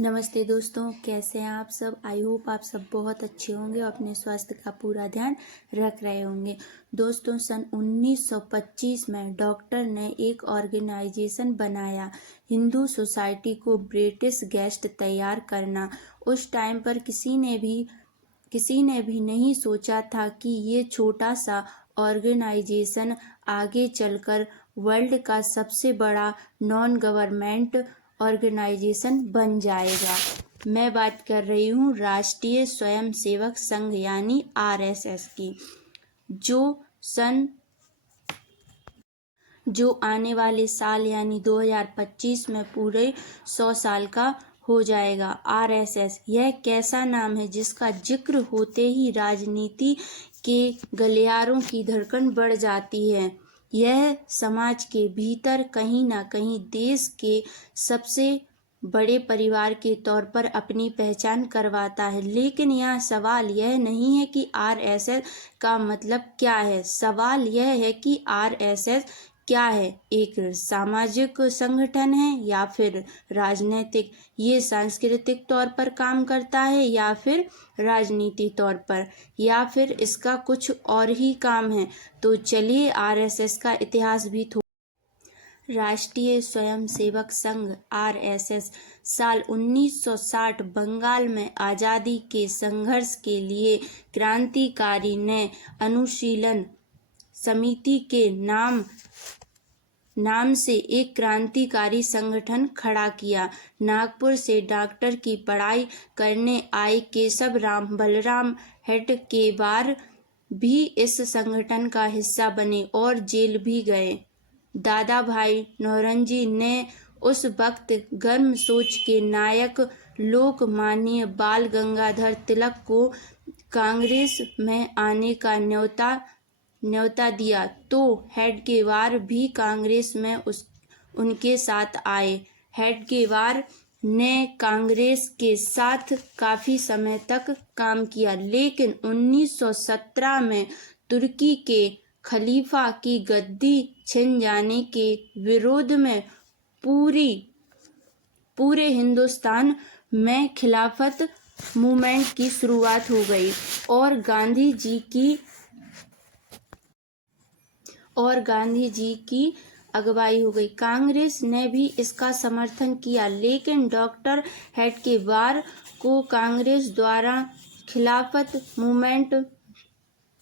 नमस्ते दोस्तों, कैसे हैं आप सब। आई होप आप सब बहुत अच्छे होंगे और अपने स्वास्थ्य का पूरा ध्यान रख रहे होंगे। दोस्तों, सन 1925 में डॉक्टर ने एक ऑर्गेनाइजेशन बनाया, हिंदू सोसाइटी को ब्रिटिश गेस्ट तैयार करना। उस टाइम पर किसी ने भी नहीं सोचा था कि ये छोटा सा ऑर्गेनाइजेशन आगे चलकर वर्ल्ड का सबसे बड़ा नॉन गवर्नमेंट ऑर्गेनाइजेशन बन जाएगा। मैं बात कर रही हूँ राष्ट्रीय स्वयंसेवक संघ यानी आरएसएस की, जो आने वाले साल यानी 2025 में पूरे 100 साल का हो जाएगा। आरएसएस यह कैसा नाम है जिसका जिक्र होते ही राजनीति के गलियारों की धड़कन बढ़ जाती है। यह समाज के भीतर कहीं ना कहीं देश के सबसे बड़े परिवार के तौर पर अपनी पहचान करवाता है। लेकिन यह सवाल यह नहीं है कि आरएसएस का मतलब क्या है, सवाल यह है कि आरएसएस क्या है, एक सामाजिक संगठन है या फिर राजनीतिक, ये सांस्कृतिक तौर पर काम करता है या फिर राजनीति तौर पर, या फिर इसका कुछ और ही काम है। तो चलिए आरएसएस का इतिहास भी राष्ट्रीय स्वयंसेवक संघ आरएसएस साल 1960 बंगाल में आज़ादी के संघर्ष के लिए क्रांतिकारी ने अनुशीलन समिति के नाम से एक क्रांतिकारी संगठन खड़ा किया। नागपुर से डॉक्टर की पढ़ाई करने आए केशव राम बलराम हेडगेवार भी इस संगठन का हिस्सा बने और जेल भी गए। दादा भाई नौरोजी ने उस वक्त गर्म सोच के नायक लोकमान्य बाल गंगाधर तिलक को कांग्रेस में आने का न्योता दिया, तो हेडगेवार भी कांग्रेस में उनके साथ आए। हेडगेवार ने कांग्रेस के साथ काफी समय तक काम किया, लेकिन 1917 में तुर्की के खलीफा की गद्दी छिन जाने के विरोध में पूरे हिंदुस्तान में खिलाफत मूवमेंट की शुरुआत हो गई और गांधी जी की अगुवाई हो गई। कांग्रेस ने भी इसका समर्थन किया, लेकिन डॉक्टर हेडगेवार को कांग्रेस द्वारा खिलाफत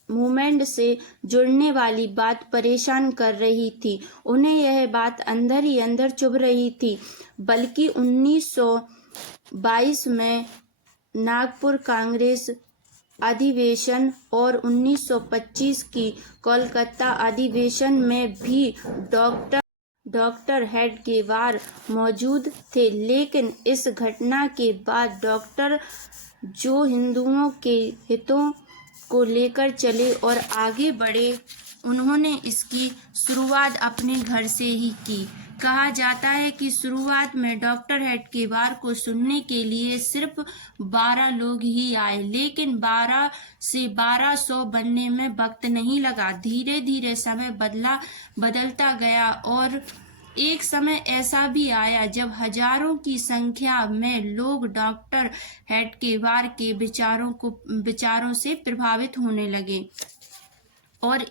मूवमेंट से जुड़ने वाली बात परेशान कर रही थी। उन्हें यह बात अंदर ही अंदर चुभ रही थी। बल्कि 1922 में नागपुर कांग्रेस अधिवेशन और 1925 की कोलकाता अधिवेशन में भी डॉक्टर हेडगेवार मौजूद थे। लेकिन इस घटना के बाद डॉक्टर जो हिंदुओं के हितों को लेकर चले और आगे बढ़े, उन्होंने इसकी शुरुआत अपने घर से ही की। कहा जाता है कि शुरुआत में डॉक्टर हेडगेवार को सुनने के लिए सिर्फ 12 लोग ही आए, लेकिन 12 से 1200 बनने में वक्त नहीं लगा। धीरे धीरे समय बदलता गया और एक समय ऐसा भी आया जब हजारों की संख्या में लोग डॉक्टर हेडगेवार के विचारों से प्रभावित होने लगे और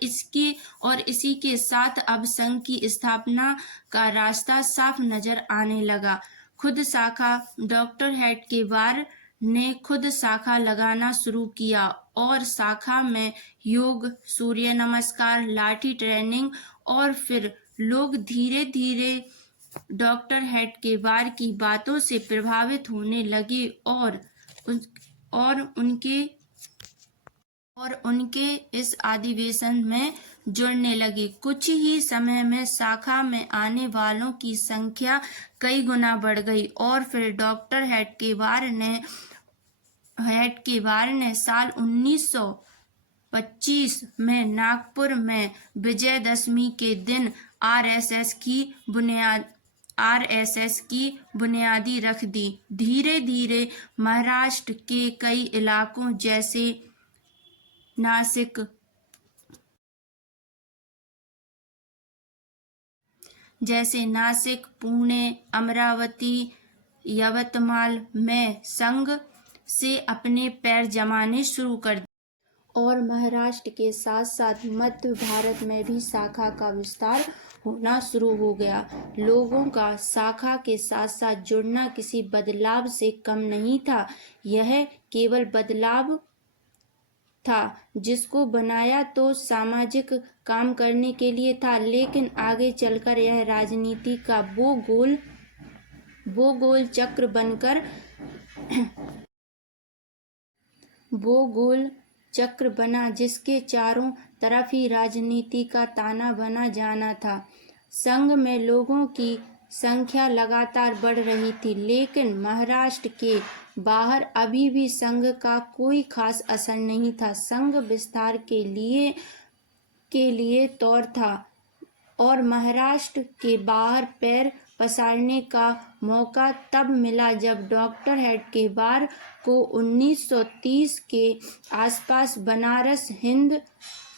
इसी के साथ अब संघ की स्थापना का रास्ता साफ नजर आने लगा। डॉक्टर हेडगेवार ने खुद शाखा लगाना शुरू किया और शाखा में योग, सूर्य नमस्कार, लाठी ट्रेनिंग, और फिर लोग धीरे धीरे डॉक्टर हेडगेवार की बातों से प्रभावित होने लगे और उनके इस अधिवेशन में जुड़ने लगे। कुछ ही समय में शाखा में आने वालों की संख्या कई गुना बढ़ गई और फिर डॉक्टर हेडगेवार ने साल 1925 में नागपुर में विजयदशमी के दिन आरएसएस की बुनियादी रख दी। धीरे धीरे महाराष्ट्र के कई इलाकों जैसे नासिक, पुणे, अमरावती यवतमाल में संघ से अपने पैर जमाने शुरू कर दिए और महाराष्ट्र के साथ साथ मध्य भारत में भी शाखा का विस्तार होना शुरू हो गया। लोगों का शाखा के साथ साथ जुड़ना किसी बदलाव से कम नहीं था, यह केवल बदलाव था जिसको बनाया तो सामाजिक काम करने के लिए था, लेकिन आगे चलकर यह राजनीति का वो गोल चक्र बना जिसके चारों तरफ ही राजनीति का ताना बना जाना था। संघ में लोगों की संख्या लगातार बढ़ रही थी, लेकिन महाराष्ट्र के बाहर अभी भी संघ का कोई खास असर नहीं था। संघ विस्तार के लिए तौर था और महाराष्ट्र के बाहर पैर पसारने का मौका तब मिला जब डॉक्टर हेडगेवार को 1930 के आसपास बनारस हिंदू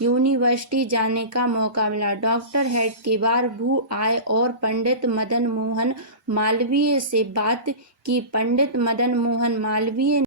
यूनिवर्सिटी जाने का मौका मिला। डॉक्टर हेडगेवार भू आए और पंडित मदन मोहन मालवीय से बात की। पंडित मदन मोहन मालवीय